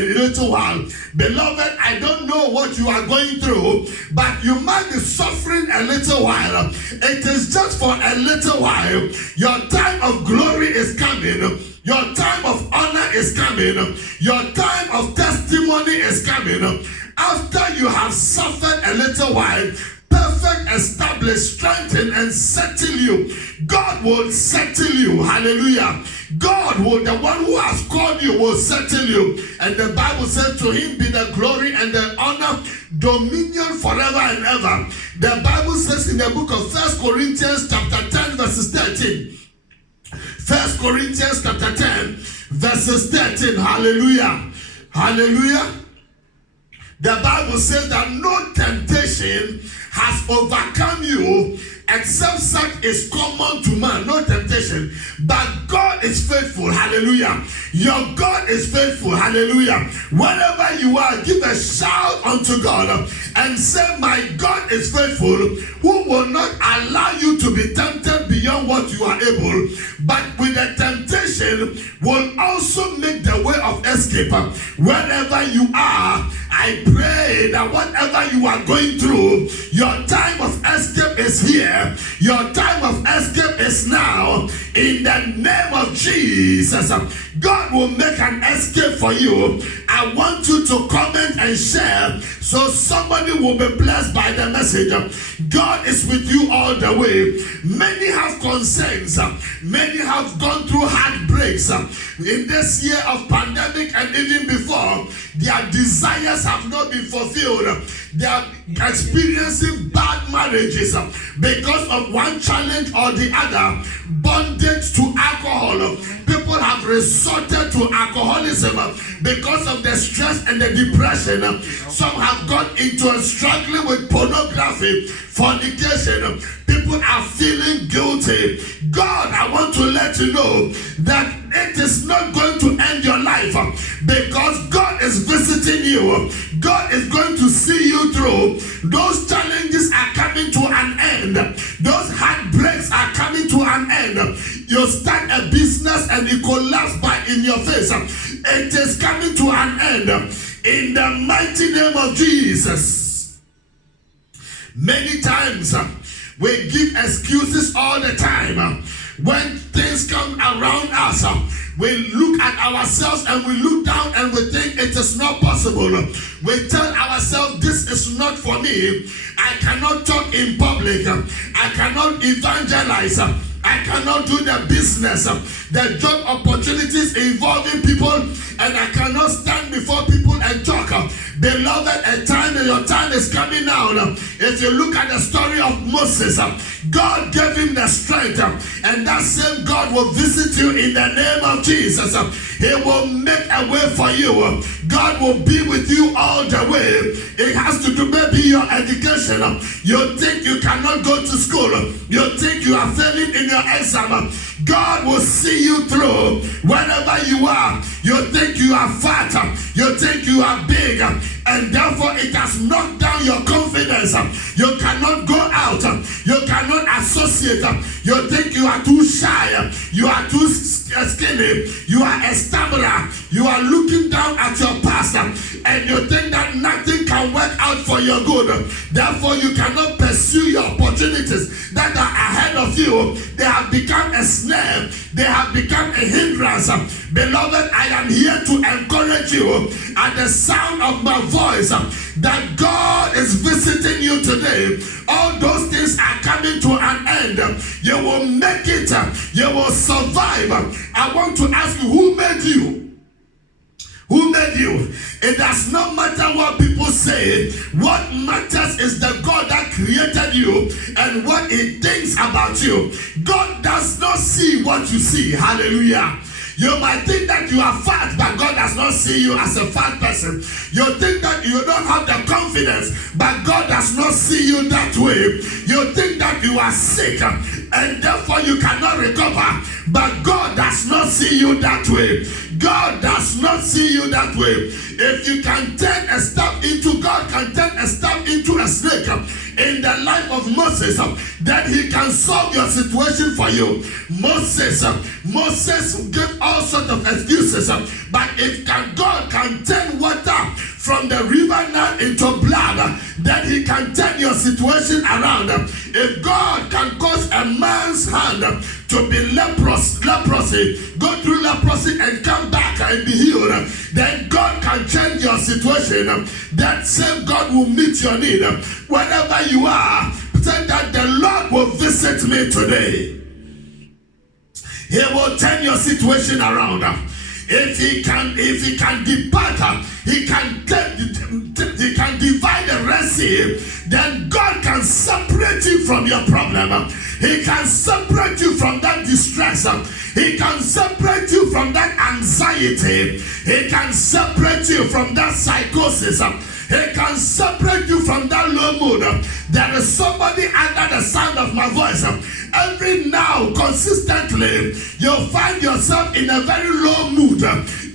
a little while. Beloved, I don't know what you are going through, but you might be suffering a little while. It is just for a little while. Your time of glory is coming. Your time of honor is coming. Your time of testimony is coming. After you have suffered a little while, perfect, establish, strengthen, and settle you. God will settle you. Hallelujah. God will, the one who has called you, will settle you. And the Bible says, to him be the glory and the honor, dominion forever and ever. The Bible says in the book of 1 Corinthians chapter 10 verses 13. 1 Corinthians chapter 10 verses 13. Hallelujah. Hallelujah. The Bible says that no temptation has overcome you except such is common to man. No temptation. But God is faithful. Hallelujah. Your God is faithful. Hallelujah. Wherever you are, give a shout unto God and say, my God is faithful, who will not allow you to be tempted beyond what you are able, but with the temptation will also make the way of escape. Wherever you are, I pray that whatever you are going through, your time of escape is here. Your time of escape is now. In the name of Jesus, God will make an escape for you. I want you to comment and share so somebody will be blessed by the message. God is with you all the way. Many have concerns. Many have gone through heartbreaks in this year of pandemic and even before. Their desires have not been fulfilled. They are experiencing bad marriages because of one challenge or the other. Bondage to alcohol. People have resorted to alcoholism because of the stress and the depression. Some have got into struggling with pornography, fornication. People are feeling guilty. God, I want to let you know that it is not going to end your life because God is visiting you. God is going to see you through. Those challenges are coming to an end. Those heartbreaks are coming to an end. You start a business and it collapses in your face. It is coming to an end. In the mighty name of Jesus. Many times we give excuses all the time. When things come around us, we look at ourselves and we look down and we think it is not possible. We tell ourselves, this is not for me. I cannot talk in public. I cannot evangelize. I cannot do the business, the job opportunities involving people, and I cannot stand before people and talk. Beloved, a time and your time is coming now. If you look at the story of Moses, God gave him the strength, and that same God will visit you in the name of Jesus. He will make a way for you. God will be with you all the way. It has to do maybe your education. You think you cannot go to school. You think you are failing in your exam. God will see you through wherever you are. You think you are fat. You think you are big. And therefore it has knocked down your confidence. You cannot go out. You cannot associate. You think you are too shy. You are too skinny. You are a stammerer. You are looking down at your past. And you think that nothing can work out for your good. Therefore you cannot pursue your opportunities that are ahead of you. They have become a snare. They have become a hindrance. Beloved, I am here to encourage you at the sound of my voice that God is visiting you today. All those things are coming to an end. You will make it. You will survive. I want to ask you, who made you? Who made you? It does not matter what people say. What matters is the God that created you and what he thinks about you. God does not see what you see. Hallelujah. You might think that you are fat, but God does not see you as a fat person. You think that you don't have the confidence, but God does not see you that way. You think that you are sick, and therefore you cannot recover, but God does not see you that way. God does not see you that way. If you can turn a step into God, can turn a step into a snake in the life of Moses, then he can solve your situation for you. Moses gave all sorts of excuses, but if God can turn from the river Nile into blood, then he can turn your situation around. If God can cause a man's hand to be leprosy, go through leprosy and come back and be healed, then God can change your situation. That same God will meet your need. Wherever you are, say that the Lord will visit me today. He will turn your situation around. If he can depart, he can divide the Red Sea, then God can separate you from your problem. He can separate you from that distress. He can separate you from that anxiety. He can separate you from that psychosis. He can separate you from that low mood. There is somebody under the sound of my voice. Every now, consistently, you'll find yourself in a very low mood.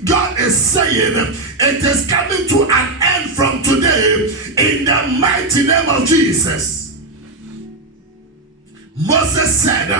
God is saying, it is coming to an end from today in the mighty name of Jesus. Moses said,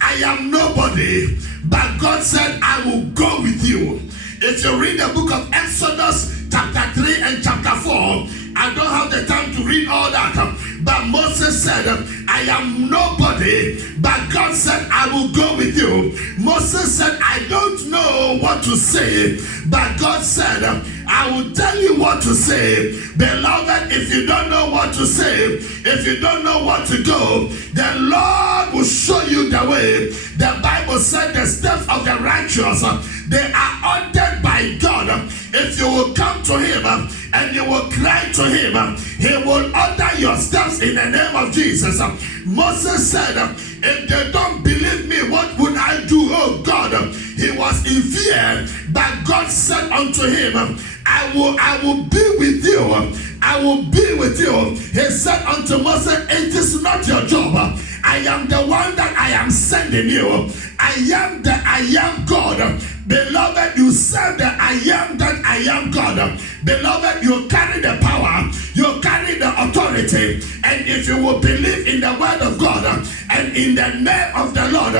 I am nobody, but God said, I will go with you. If you read the book of Exodus, chapter 3 and chapter 4, I don't have the time to read all that, but Moses said, I am nobody, but God said, I will go with you. Moses said, I don't know what to say, but God said, I will tell you what to say. Beloved, if you don't know what to say, if you don't know what to go, the Lord will show you the way. The Bible said the steps of the righteous, they are ordered by God. If you will come to him and you will cry to him, he will order your steps in the name of Jesus. Moses said, if they don't believe me, what would I do? Oh God, he was in fear, but God said unto him, I will be with you. I will be with you. He said unto Moses, it is not your job. I am the one that I am sending you. I am the I am God. Beloved, you serve the I am that I am God. Beloved, you carry the power. You carry the authority. And if you will believe in the word of God and in the name of the Lord,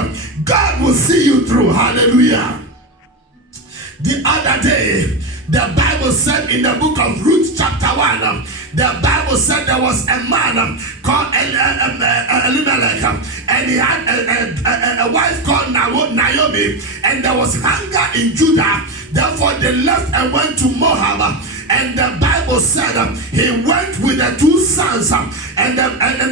God will see you through. Hallelujah. The other day, the Bible said in the book of Ruth chapter 1, the Bible said there was a man called Elimelech, and he had a wife called Naomi, and there was hunger in Judah. Therefore they left and went to Moab. And the Bible said he went with the two sons, and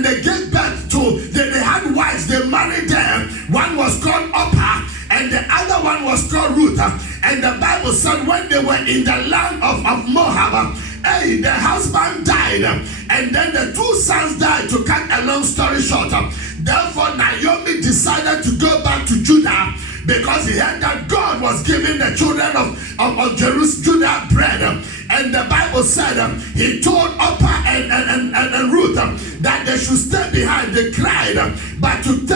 they gave birth to, they had wives, they married them. One was called Orpah, and the other one was called Ruth. And the Bible said when they were in the land of Moab, the husband died, and then the two sons died. To cut a long story short, therefore Naomi decided to go back to Judah, because he heard that God was giving the children of Jerusalem, Judah, bread. And the Bible said he told Orpah and Ruth that they should stay behind. They cried, but to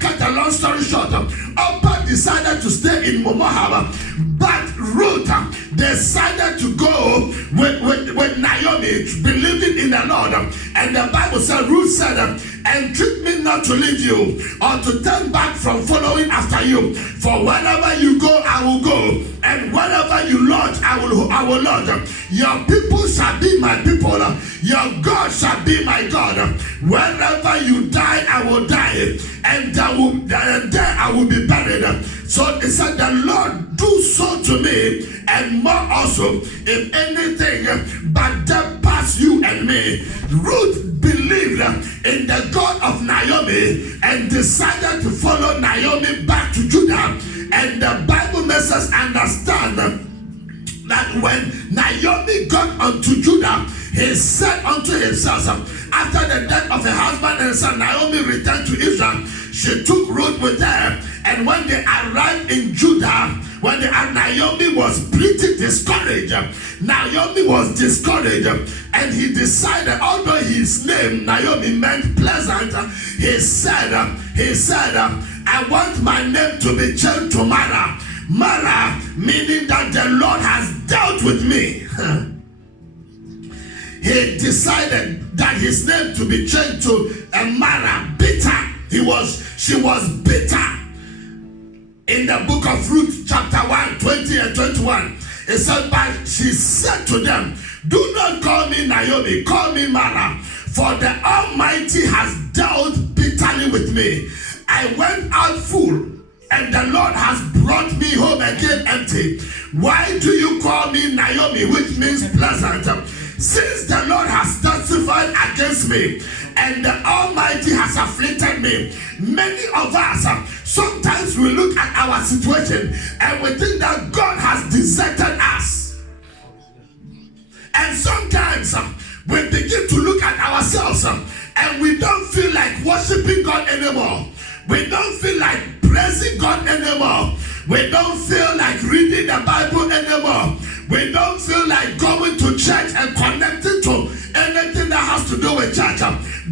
cut a long story short, Orpah decided to stay in Moab, but Ruth decided to go with Naomi, believing in the Lord. And the Bible said, Ruth said, entreat me not to leave you or to turn back from following after you. For wherever you go, I will go, and wherever you lodge, I will lodge. Your people shall be my people. Your God shall be my God. Wherever you die, I will die, and there I will be buried. So it said, the Lord do so to me, and more also, if anything but death pass you and me. Ruth believed in the God of Naomi and decided to follow Naomi back to Judah. And the Bible makes us understand that when Naomi got unto Judah, he said unto himself, after the death of her husband and son, Naomi returned to Israel. She took Ruth with her, and when they arrived in Judah, Naomi was pretty discouraged. Naomi was discouraged, and he decided, although his name Naomi meant pleasant, he said, I want my name to be changed to Mara. Mara, meaning that the Lord has dealt with me. He decided that his name to be changed to Mara, bitter. She was bitter. In the book of Ruth, chapter 1, 20 and 21, it said, but she said to to them, do not call me Naomi, call me Mara, for the Almighty has dealt bitterly with me. I went out full, and the Lord has brought me home again empty. Why do you call me Naomi, which means pleasant? Since the Lord has testified against me, and the Almighty has afflicted me. Many of us, sometimes we look at our situation and we think that God has deserted us. And sometimes we begin to look at ourselves and we don't feel like worshiping God anymore. We don't feel like praising God anymore. We don't feel like reading the Bible anymore. We don't feel like going to church and connecting to anything that has to do with church.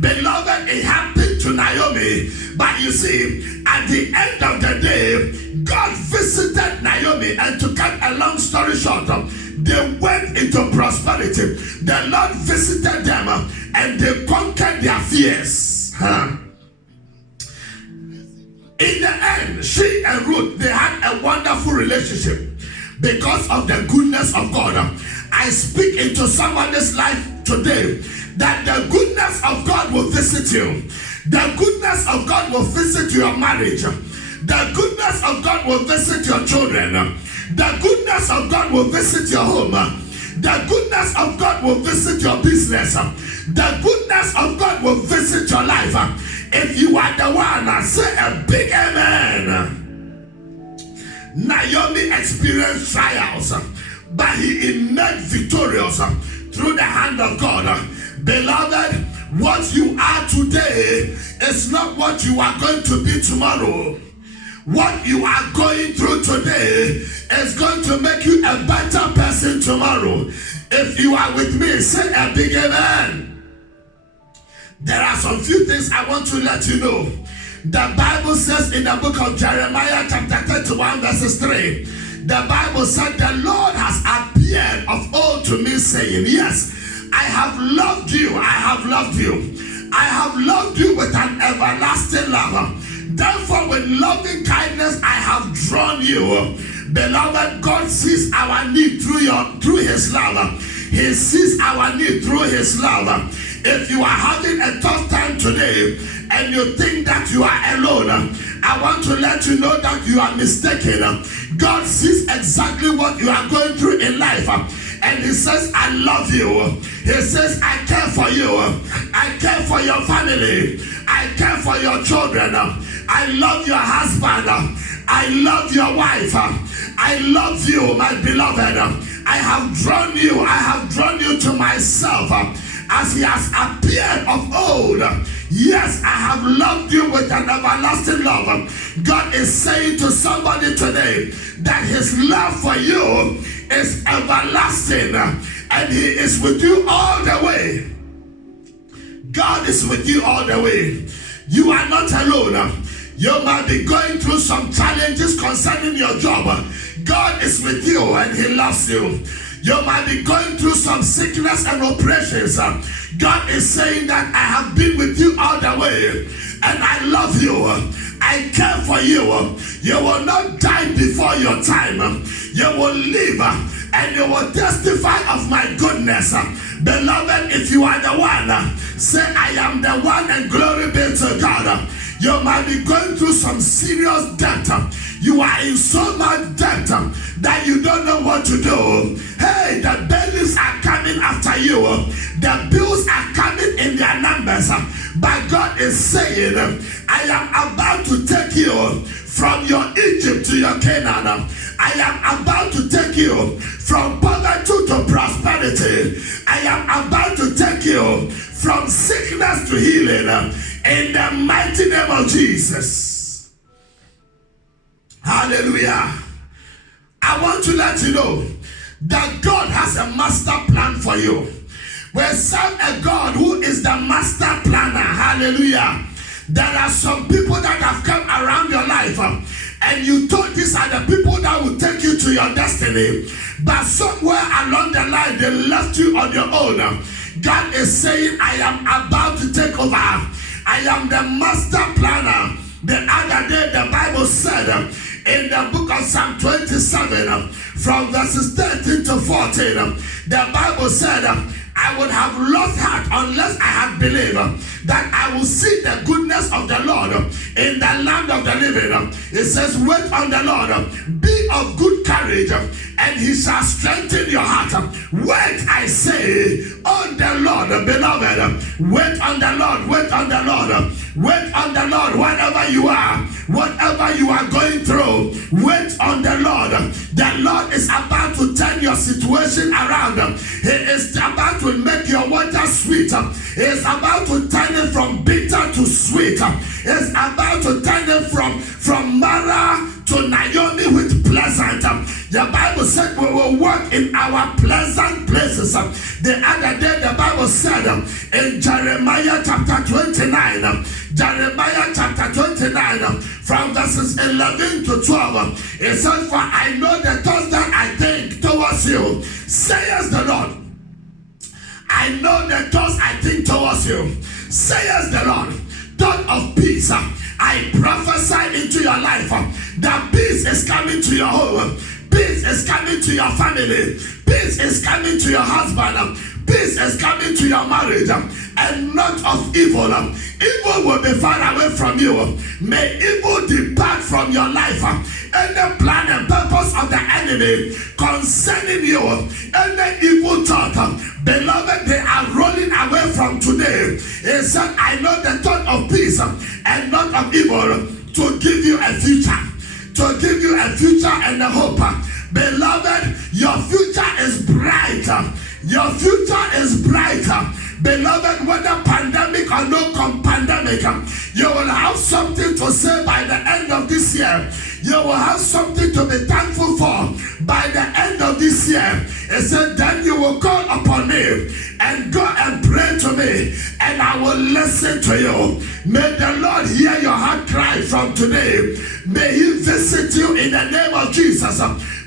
Beloved, it happened to Naomi. But you see, at the end of the day, God visited Naomi, and to cut a long story short, they went into prosperity. The Lord visited them and they conquered their fears. In the end, she and Ruth, they had a wonderful relationship because of the goodness of God. I speak into somebody's life today that the goodness of God will visit you. The goodness of God will visit your marriage. The goodness of God will visit your children. The goodness of God will visit your home. The goodness of God will visit your business. The goodness of God will visit your life. If you are the one, say a big amen. Naomi experienced trials, but he emerged victorious through the hand of God. Beloved, what you are today is not what you are going to be tomorrow. What you are going through today is going to make you a better person tomorrow. If you are with me, say a big amen. There are some few things I want to let you know. The Bible says in the book of Jeremiah chapter 31 verses 3, the Bible said, the Lord has appeared of old to me, saying, yes, I have loved you, I have loved you. I have loved you with an everlasting love. Therefore, with loving kindness, I have drawn you. Beloved, God sees our need through his love. He sees our need through his love. If you are having a tough time today and you think that you are alone, I want to let you know that you are mistaken. God sees exactly what you are going through in life. And he says, I love you. He says, I care for you. I care for your family. I care for your children. I love your husband. I love your wife. I love you, my beloved. I have drawn you. I have drawn you to myself as he has appeared of old. Yes, I have loved you with an everlasting love. God is saying to somebody today that his love for you is everlasting and he is with you all the way. God is with you all the way. You are not alone. You might be going through some challenges concerning your job. God is with you and he loves you. You might be going through some sickness and operations. God is saying that I have been with you all the way and I love you. I care for you. You will not die before your time. You will live and you will testify of my goodness. Beloved, if you are the one, say I am the one and glory be to God. You might be going through some serious debt. You are in so much debt that you don't know what to do. Hey, the bailiffs are coming after you. The bills are coming in their numbers. But God is saying, I am about to take you from your Egypt to your Canaan. I am about to take you from poverty to prosperity. I am about to take you from sickness to healing. In the mighty name of Jesus. Hallelujah. I want to let you know that God has a master plan for you. We serve a God who is the master planner. Hallelujah. There are some people that have come around your life and you thought these are the people that will take you to your destiny. But somewhere along the line, they left you on your own. God is saying, I am about to take over. I am the master planner. The other day, the Bible said In the book of Psalm 27, from verses 13 to 14, the Bible said, I would have lost heart unless I had believed that I will see the goodness of the Lord in the land of the living. It says, wait on the Lord, be of good courage, and he shall strengthen your heart. Wait, I say, on the Lord, beloved. Wait on the Lord, wait on the Lord. Wait on the Lord, whatever you are going through, wait on the Lord. The Lord is about to turn your situation around. He is about to make your water sweet. He is about to turn it from bitter to sweet. He is about to turn it from Mara to Naomi with pleasant. The Bible said we will walk in our pleasant places. The other day the Bible said in Jeremiah chapter 29, from verses 11 to 12, it says, for I know the thoughts that I think towards you, says the Lord. I know the thoughts I think towards you, says the Lord. Thought of peace. I prophesy into your life that peace is coming to your home. Peace is coming to your family. Peace is coming to your husband. Peace is coming to your marriage, and not of evil. Evil will be far away from you. May evil depart from your life. Any plan and purpose of the enemy concerning you, any evil thought, beloved, they are rolling away from today. He said, I know the thought of peace and not of evil, to give you a future. To give you a future and a hope. Beloved, your future is bright. Your future is bright. Beloved, whether pandemic or no pandemic, you will have something to say by the end of this year. You will have something to be thankful for by the end of this year. It said, then you will call upon me and go and pray to me, and I will listen to you. May the Lord hear your heart cry from today. May he visit you in the name of Jesus.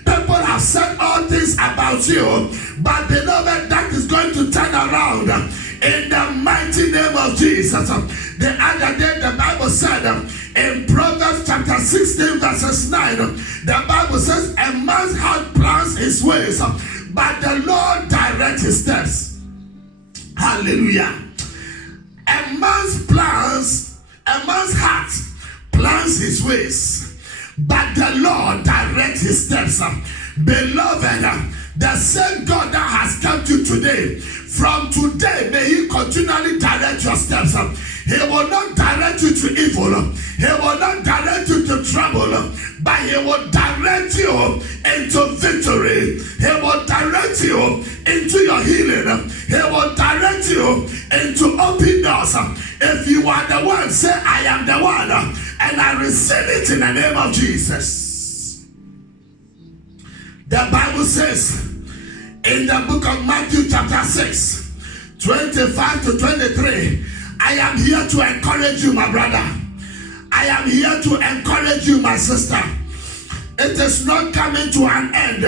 People have said all things about you, but beloved, that is going to turn around in the mighty name of Jesus. The other day the Bible said in Proverbs chapter 16 verses 9, the Bible says, a man's heart plans his ways, but the Lord directs his steps. Hallelujah. A man's heart plans his ways, but the Lord directs his steps. Beloved, the same God that has kept you today, from today, may he continually direct your steps. He will not direct you to evil. He will not direct you to trouble, but he will direct you into victory. He will direct you into your healing. He will direct you into open doors. If you are the one, say, I am the one, and I receive it in the name of Jesus. The Bible says in the book of Matthew chapter 6, 25 to 23, I am here to encourage you, my brother. I am here to encourage you, my sister. It is not coming to an end.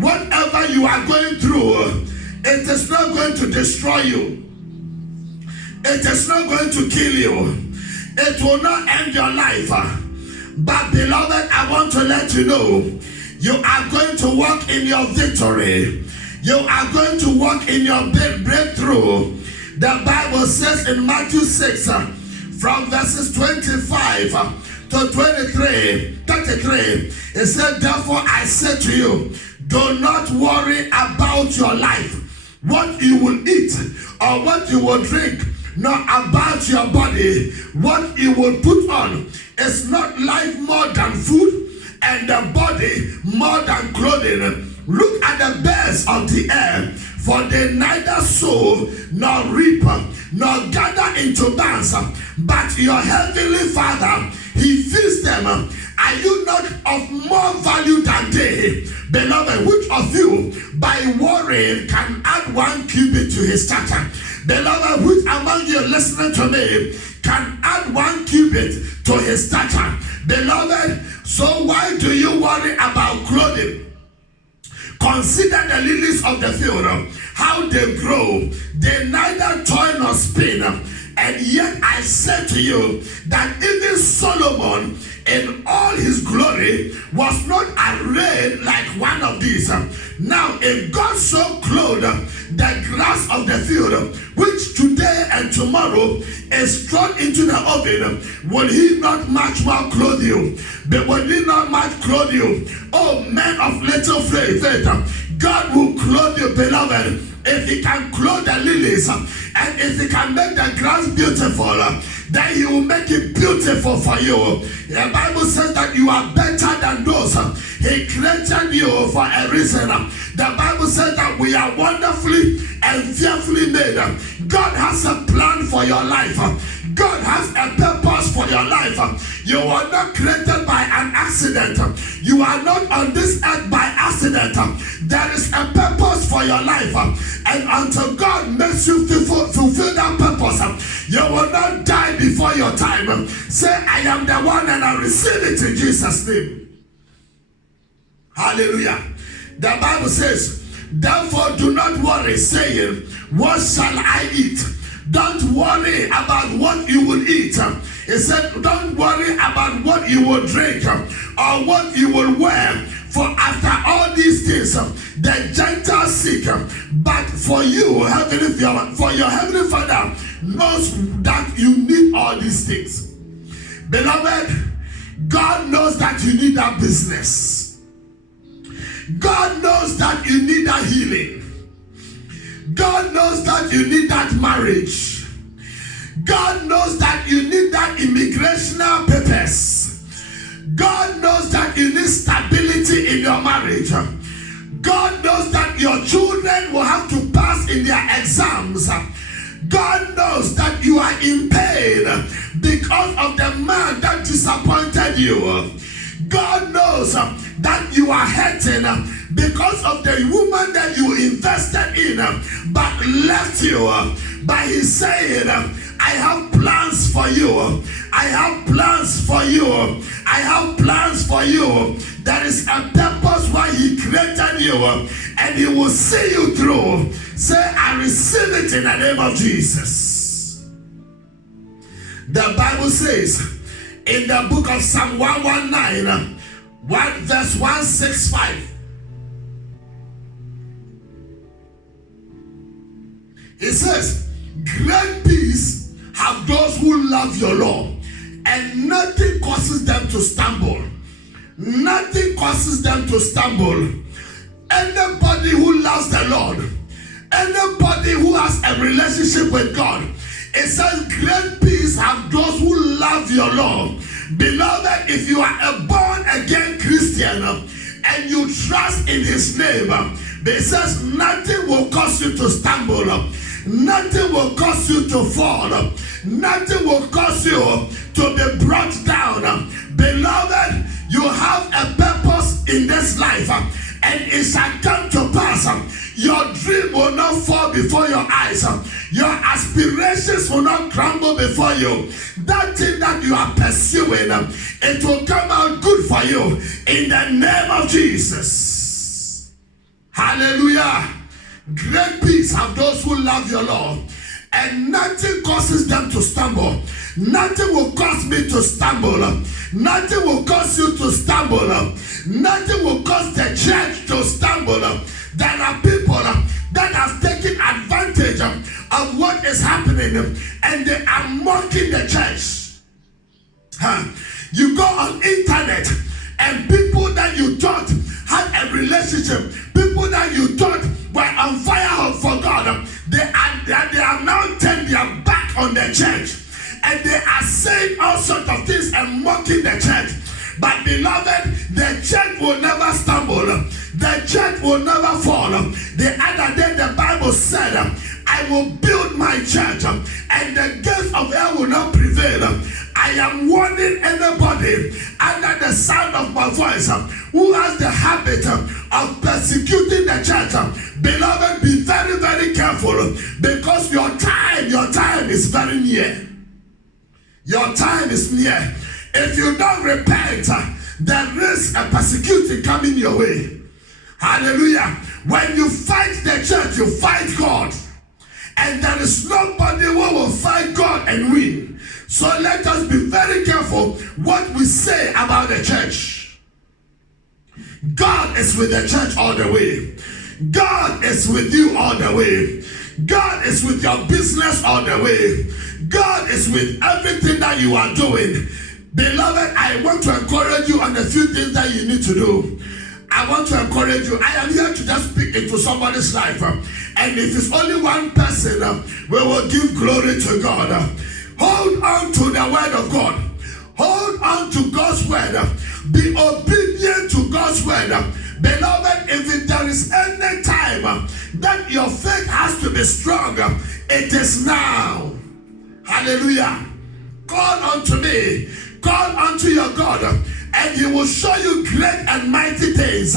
Whatever you are going through, it is not going to destroy you. It is not going to kill you. It will not end your life. But beloved, I want to let you know, you are going to walk in your victory. You are going to walk in your breakthrough. The Bible says in Matthew 6, from verses 25 to 33, it said, therefore I say to you, do not worry about your life, what you will eat or what you will drink, nor about your body, what you will put on. Is not life more than food, and the body more than clothing? Look at the birds of the air, for they neither sow nor reap nor gather into barns, but your heavenly Father, he feeds them. Are you not of more value than they? Beloved, which of you by worrying can add 1 cubit to his stature? Beloved, which among you listening to me can add 1 cubit to his stature? Beloved, so why do you worry about clothing? Consider the lilies of the field, how they grow. They neither toil nor spin. And yet I say to you that even Solomon in all his glory was not arrayed like one of these. Now, if God so clothed the grass of the field, which today and tomorrow is thrown into the oven, will he not much more clothe you? But will he not much clothe you? Oh, men of little faith, God will clothe you, beloved. If he can clothe the lilies, and if he can make the grass beautiful, then he will make it beautiful for you. The Bible says that you are better than those. He created you for a reason. The Bible says that we are wonderfully and fearfully made. God has a plan for your life. God has a purpose for your life. You are not created by an accident. You are not on this earth by accident. There is a purpose for your life. And until God makes you fulfill that purpose, you will not die before your time. Say, I am the one, and I receive it in Jesus' name. Hallelujah. The Bible says, therefore do not worry, saying, what shall I eat? Don't worry about what you will eat. It said, don't worry about what you will drink or what you will wear. For after all these things, the Gentiles seek. But for you, for your heavenly Father knows that you need all these things. Beloved, God knows that you need that business. God knows that you need that healing. God knows that you need that marriage. God knows that you need that immigrational papers. God knows that you need stability in your marriage. God knows that your children will have to pass in their exams. God knows that you are in pain because of the man that disappointed you. God knows that you are hurting because of the woman that you invested in but left you. But he's saying, I have plans for you. I have plans for you. I have plans for you. There is a purpose why he created you, and he will see you through. Say, I receive it in the name of Jesus. The Bible says in the book of Psalm 119, verse 165, it says, great peace have those who love your law, and nothing causes them to stumble. Nothing causes them to stumble. Anybody who loves the Lord, anybody who has a relationship with God, it says great peace have those who love your law. Beloved, if you are a born-again Christian and you trust in his name, it says nothing will cause you to stumble. Nothing will cause you to fall. Nothing will cause you to be brought down. Beloved, you have a purpose in this life, and it shall come to pass. Your dream will not fall before your eyes. Your aspirations will not crumble before you. That thing that you are pursuing, it will come out good for you in the name of Jesus. Hallelujah. Great peace have those who love your law, and nothing causes them to stumble. Nothing will cause me to stumble. Nothing will cause you to stumble. Nothing will cause the church to stumble. There are people that have taken advantage of what is happening, and they are mocking the church. You go on internet, and people that you thought had a relationship, people that you thought were on fire for God, they are now turned their back on the church, and they are saying all sorts of things and mocking the church. But beloved, the church will never stumble. The church will never fall. The other day the Bible said, I will build my church, and the gates of hell will not prevail. I am warning anybody under the sound of my voice who has the habit of persecuting the church. Beloved, be very, very careful, because your time is very near. Your time is near. If you don't repent, there is a persecution coming your way. Hallelujah. When you fight the church, you fight God. And there is nobody who will fight God and win. So let us be very careful what we say about the church. God is with the church all the way. God is with you all the way. God is with your business all the way. God is with everything that you are doing. Beloved, I want to encourage you on a few things that you need to do. I want to encourage you. I am here to just speak into somebody's life. And if it's only one person, we will give glory to God. Hold on to the word of God. Hold on to God's word. Be obedient to God's word. Beloved, if there is any time that your faith has to be strong, it is now. Hallelujah. Call unto me. Call unto your God, and he will show you great and mighty things.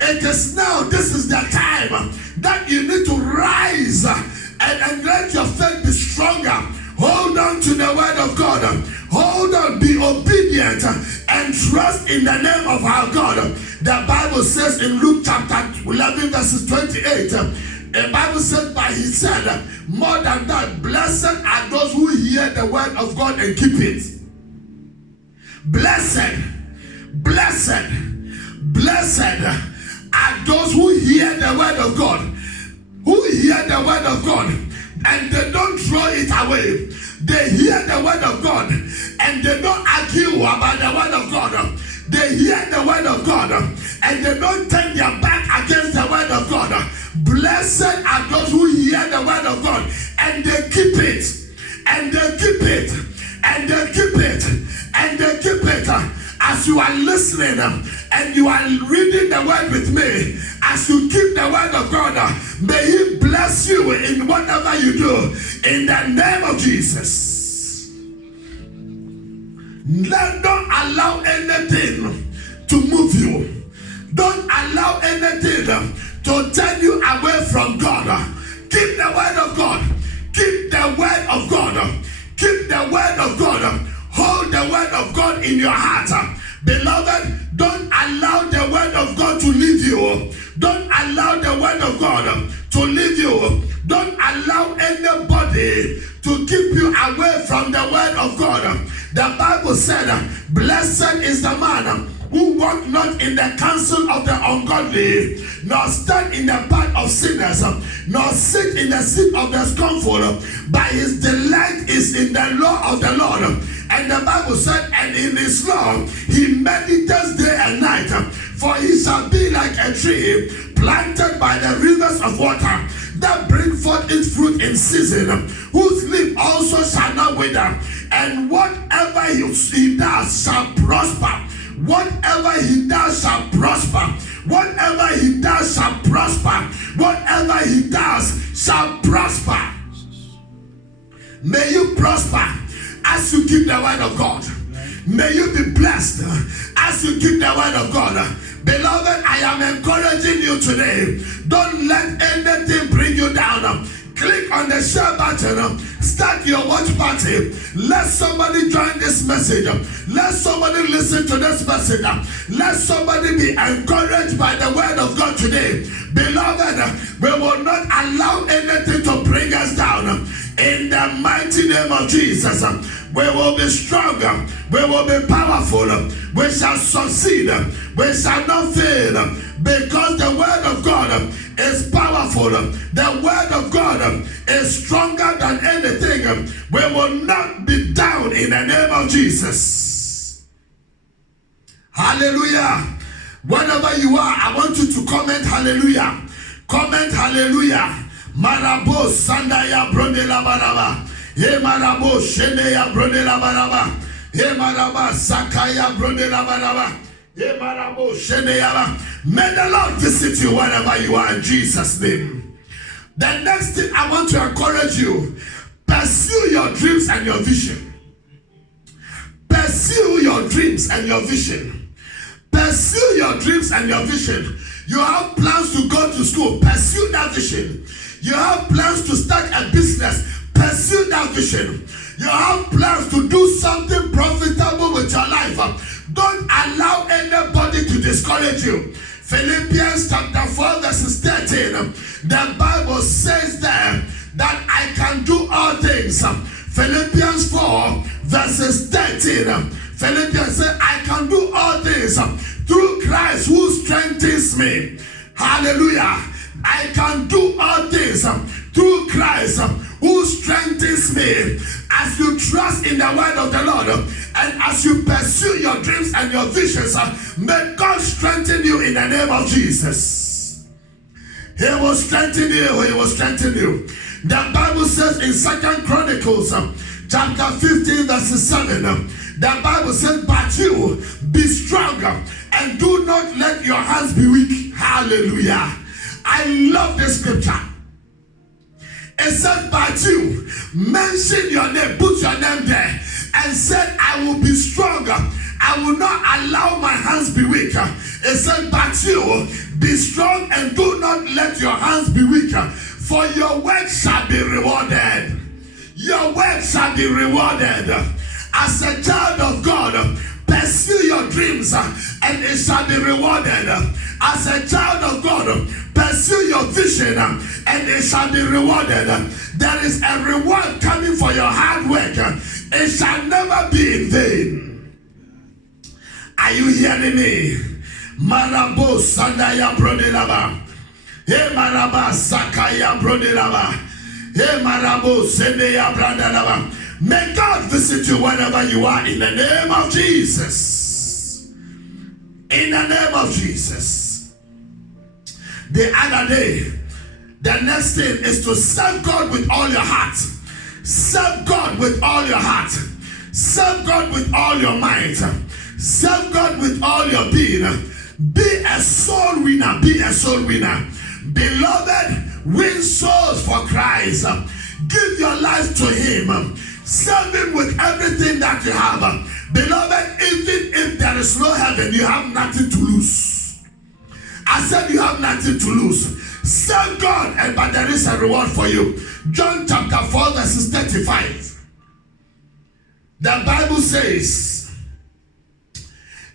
It is now. This is the time that you need to rise and let your faith be stronger. Hold on to the word of God. Hold on, be obedient, and trust in the name of our God. The Bible says in Luke chapter 11 verses 28, the Bible says, but he said, more than that, blessed are those who hear the word of God and keep it. Blessed are those who hear the word of God, and they don't throw it away. They hear the word of God and they don't argue about the word of God. They hear the word of God and they don't turn their back against the word of God. Blessed are those who hear the word of God and they keep it, and they keep it, and they keep it, and they keep it. As you are listening and you are reading the word with me, as you keep the word of God, may he bless you in whatever you do, in the name of Jesus. Don't allow anything to move you. Don't allow anything to turn you away from God. Keep the word of God. Keep the word of God. Keep the word of God. Hold the word of God in your heart. Beloved, don't allow the word of God to leave you. Don't allow the word of God to leave you. Don't allow anybody to keep you away from the word of God. The Bible said, blessed is the man who walk not in the counsel of the ungodly, nor stand in the path of sinners, nor sit in the seat of the scornful, but his delight is in the law of the Lord. And the Bible said, and in his law he meditates day and night, for he shall be like a tree planted by the rivers of water, that bring forth its fruit in season, whose leaf also shall not wither, and whatever he does shall prosper. Whatever he does shall prosper. Whatever he does shall prosper. Whatever he does shall prosper. May you prosper as you keep the word of God. May you be blessed as you keep the word of God. Beloved, I am encouraging you today. Don't let anything bring you down. Click on the share button. Start your watch party. Let somebody join this message. Let somebody listen to this message. Let somebody be encouraged by the word of God today. Beloved, we will not allow anything to bring us down. In the mighty name of Jesus, we will be stronger. We will be powerful. We shall succeed. We shall not fail. Because the word of God is powerful. The word of God is stronger than anything. We will not be down in the name of Jesus. Hallelujah. Wherever you are, I want you to comment hallelujah. Comment hallelujah. Marabo sandaya brodela baraba. He marabo shendeya brodela baraba. He maraba sakaya brodela baraba. He marabo shendeya. May the Lord visit you wherever you are in Jesus' name. The next thing I want to encourage you, pursue your dreams and your vision. Pursue your dreams and your vision. Pursue your dreams and your vision. You have plans to go to school. Pursue that vision. You have plans to start a business. Pursue that vision. You have plans to do something profitable with your life. Don't allow anybody to discourage you. Philippians chapter 4 verses 13. The Bible says there that I can do all things. Philippians 4 verse verses 13. Philippians said, I can do all things through Christ who strengthens me. Hallelujah. I can do all things through Christ who strengthens me. As you trust in the word of the Lord and as you pursue your dreams and your visions, may God strengthen you in the name of Jesus. He will strengthen you. He will strengthen you. The Bible says in 2 Chronicles chapter 15 verse 7, the Bible says, but you be strong and do not let your hands be weak. Hallelujah. I love this scripture. It said, but you mention your name, put your name there, and said, I will be strong. I will not allow my hands be weak. It said, but you be strong and do not let your hands be weak, for your work shall be rewarded. Your work shall be rewarded. As a child of God, pursue your dreams and it shall be rewarded. As a child of God, pursue your vision and it shall be rewarded. There is a reward coming for your hard work. It shall never be in vain. Are you hearing me? Marabo Sandaya Brodelaba. Hey Maraba Sakaya Brodelaba. Hey Marabo Sendeya Brandalaba. May God visit you wherever you are in the name of Jesus. In the name of Jesus. The other day, the next thing is to serve God with all your heart. Serve God with all your heart. Serve God with all your might. Serve God with all your being. Be a soul winner. Be a soul winner. Beloved, win souls for Christ. Give your life to Him. Serve Him with everything that you have. Beloved, even if there is no heaven, you have nothing to lose. I said you have nothing to lose. Serve God, but there is a reward for you. John chapter 4 verses 35. The Bible says,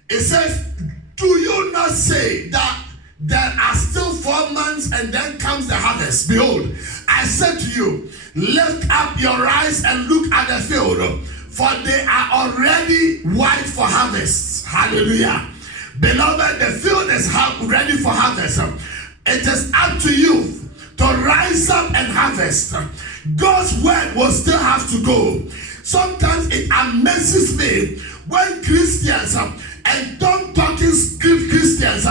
it says, do you not say that there are still 4 months and then comes the harvest? Behold, I said to you, lift up your eyes and look at the field, for they are already white for harvest. Hallelujah. Beloved, the field is ready for harvest. It is up to you to rise up and harvest. God's word will still have to go. Sometimes it amazes me when Christians and don't-talking Christians,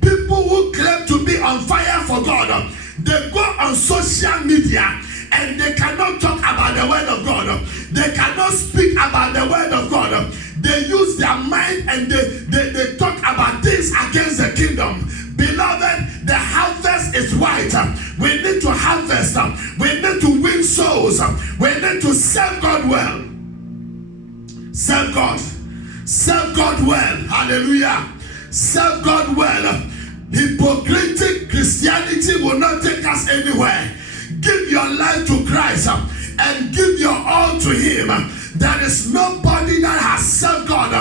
people who claim to be on fire for God, they go on social media and they cannot talk about the word of God. They cannot speak about the word of God. They use their mind and they talk about things against the kingdom. Beloved, the harvest is white. We need to harvest. We need to win souls. We need to serve God well. Serve God. Serve God well. Hallelujah. Serve God well. Hypocritic Christianity will not take us anywhere. Give your life to Christ and give your all to Him. There is nobody that has served God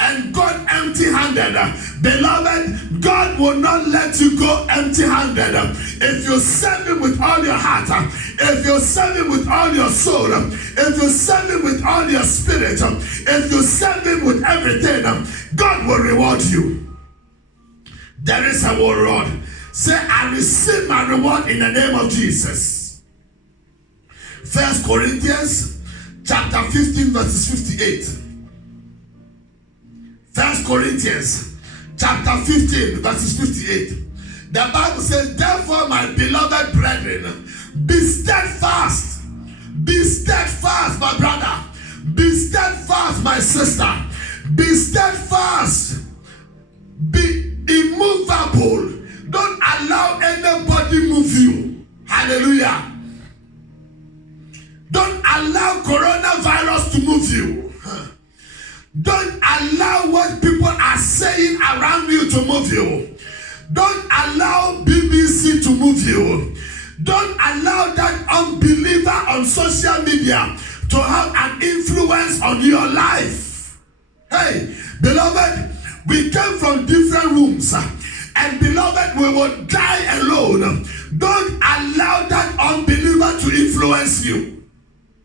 and gone empty-handed. Beloved, God will not let you go empty-handed. If you serve Him with all your heart, if you serve Him with all your soul, if you serve Him with all your spirit, if you serve Him with everything, God will reward you. There is a reward. Say, I receive my reward in the name of Jesus. 1 Corinthians chapter 15 verses 58. 1 Corinthians chapter 15 verses 58. The Bible says, therefore, my beloved brethren, be steadfast. Be steadfast, my brother. Be steadfast, my sister. Be steadfast. Be immovable. Don't allow anybody move you. Hallelujah. Don't allow coronavirus to move you. Don't allow what people are saying around you to move you. Don't allow BBC to move you. Don't allow that unbeliever on social media to have an influence on your life. Hey, beloved, we came from different rooms. And beloved, we will die alone. Don't allow that unbeliever to influence you.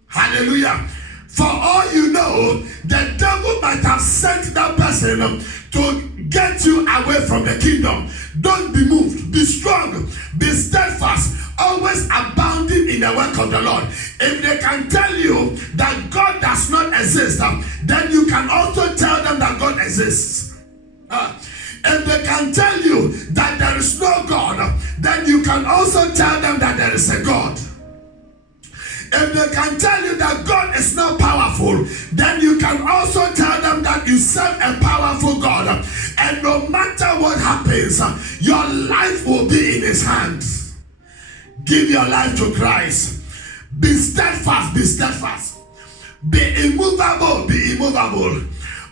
Hallelujah. For all you know, The devil might have sent that person to get you away from the kingdom. Don't be moved. Be strong. Be steadfast. Always abounding in the work of the Lord. If they can tell you that God does not exist, then you can also tell them that God exists. If they can tell you that there is no God, then you can also tell them that there is a God. If they can tell you that God is not powerful, then you can also tell them that you serve a powerful God. And no matter what happens, your life will be in His hands. Give your life to Christ. Be steadfast, be steadfast. Be immovable, be immovable.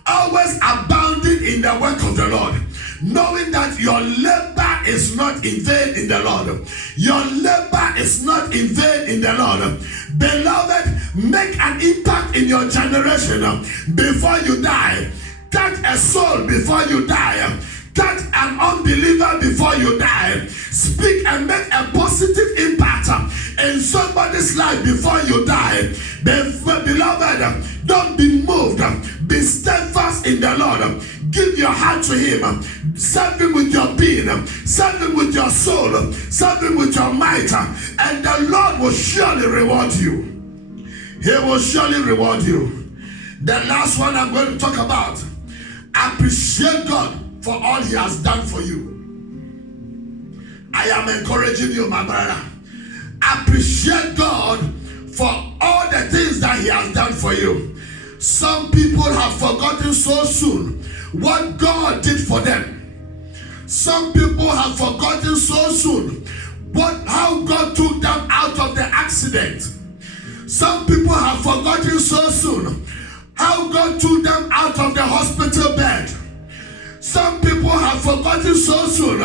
Always abounding in the work of the Lord, knowing that your labor is not in vain in the Lord. Your labor is not in vain in the Lord. Beloved, make an impact in your generation before you die. Touch a soul before you die. Touch an unbeliever before you die. Speak and make a positive impact in somebody's life before you die. Beloved, don't be moved. Be steadfast in the Lord. Give your heart to Him. Serve Him with your being. Serve Him with your soul. Serve Him with your might. And the Lord will surely reward you. He will surely reward you. The last one I'm going to talk about. Appreciate God for all He has done for you. I am encouraging you, my brother. Appreciate God for all the things that He has done for you. Some people have forgotten so soon what God did for them. Some people have forgotten so soon how God took them out of the accident. Some people have forgotten so soon how God took them out of the hospital bed. Some people have forgotten so soon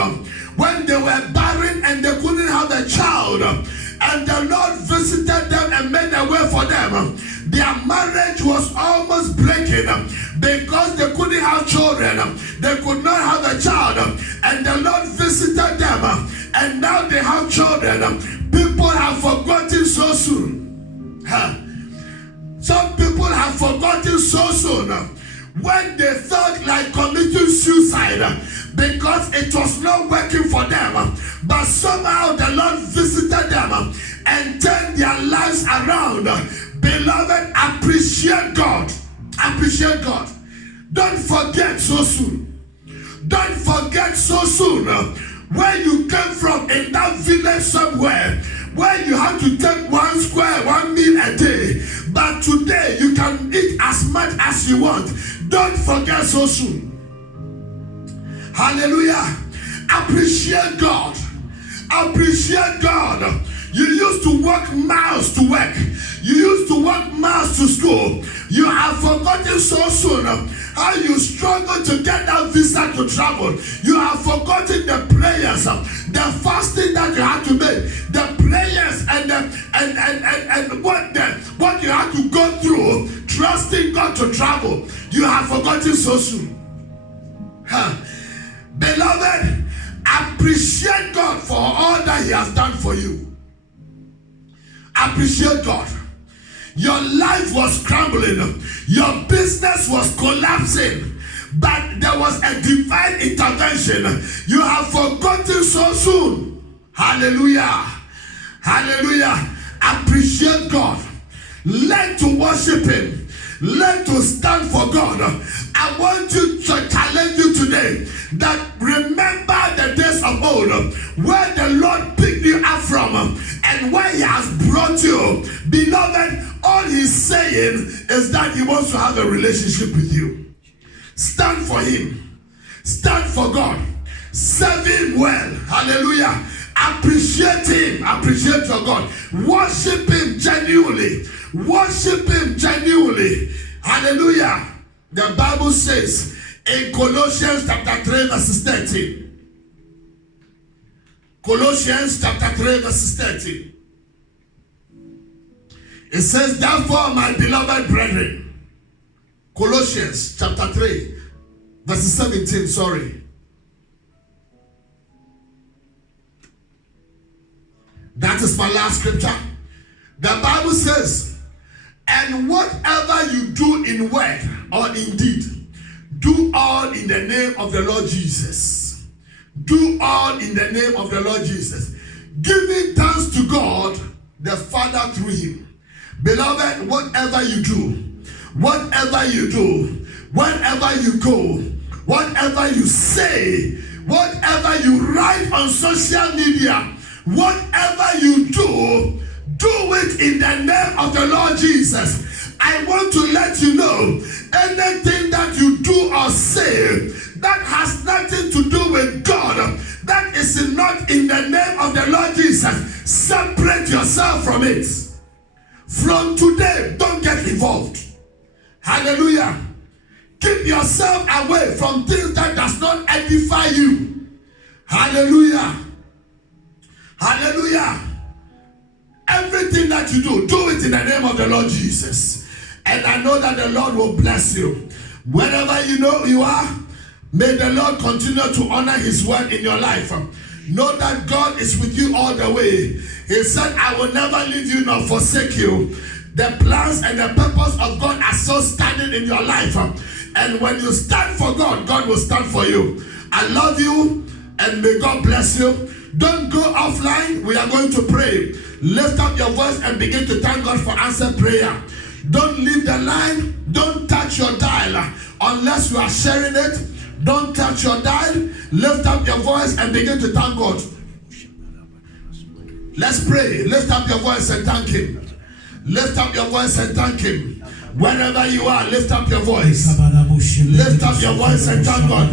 when they were barren and they couldn't have a child, and the Lord visited them and made a way for them. Their marriage was almost breaking because they couldn't have children. They could not have a child, and the Lord visited them, and now they have children. People have forgotten so soon. Some people have forgotten so soon when they felt like committing suicide because it was not working for them, but somehow the Lord visited them and turned their lives around. Beloved, appreciate God. Appreciate God. Don't forget so soon. Don't forget so soon where you came from in that village somewhere where you had to take 1 meal a day, but today you can eat as much as you want. Don't forget so soon. Hallelujah. Appreciate God. Appreciate God. You used to walk miles to work. You used to walk miles to school. You have forgotten so soon how you struggled to get that visa to travel. You have forgotten the prayers, the fasting that you had to make, the prayers and what you had to go through, trusting God to travel. You have forgotten so soon. Beloved, appreciate God for all that He has done for you. Appreciate God. Your life was crumbling. Your business was collapsing. But there was a divine intervention. You have forgotten so soon. Hallelujah. Hallelujah. Appreciate God. Learn to worship Him. Learn to stand for God. I want you to challenge you today that remember the days of old where the Lord picked you up from and where He has brought you. Beloved, all He's saying is that He wants to have a relationship with you. Stand for Him. Stand for God. Serve Him well. Hallelujah. Appreciate Him. Appreciate your God. Worship Him genuinely. Worship Him genuinely. Hallelujah. The Bible says in Colossians chapter 3 verses 13. Colossians chapter 3 verses 13. It says, therefore, my beloved brethren. Colossians chapter 3 verses 17, sorry. That is my last scripture. The Bible says, And whatever you do in word or in deed, do all in the name of the Lord Jesus. Do all in the name of the Lord Jesus. Giving thanks to God, the Father, through him. Beloved, whatever you do, wherever you go, whatever you say, whatever you write on social media, whatever you do it in the name of the Lord Jesus. I want to let you know, anything that you do or say that has nothing to do with God, that is not in the name of the Lord Jesus, separate yourself from it. From today, don't get involved. Hallelujah. Keep yourself away from things that does not edify you. Hallelujah. Hallelujah. Everything that you do it in the name of the Lord Jesus. And I know that the Lord will bless you. Wherever you know you are, may the Lord continue to honor his word in your life. Know that God is with you all the way. He said, I will never leave you nor forsake you. The plans and the purpose of God are so standing in your life. And when you stand for God, God will stand for you. I love you and may God bless you. Don't go offline. We are going to pray. Lift up your voice and begin to thank God for answered prayer. Don't leave the line. Don't touch your dial unless you are sharing it. Don't touch your dial. Lift up your voice and begin to thank God. Let's pray. Lift up your voice and thank him. Lift up your voice and thank him. Wherever you are, lift up your voice. Lift up your voice and thank God.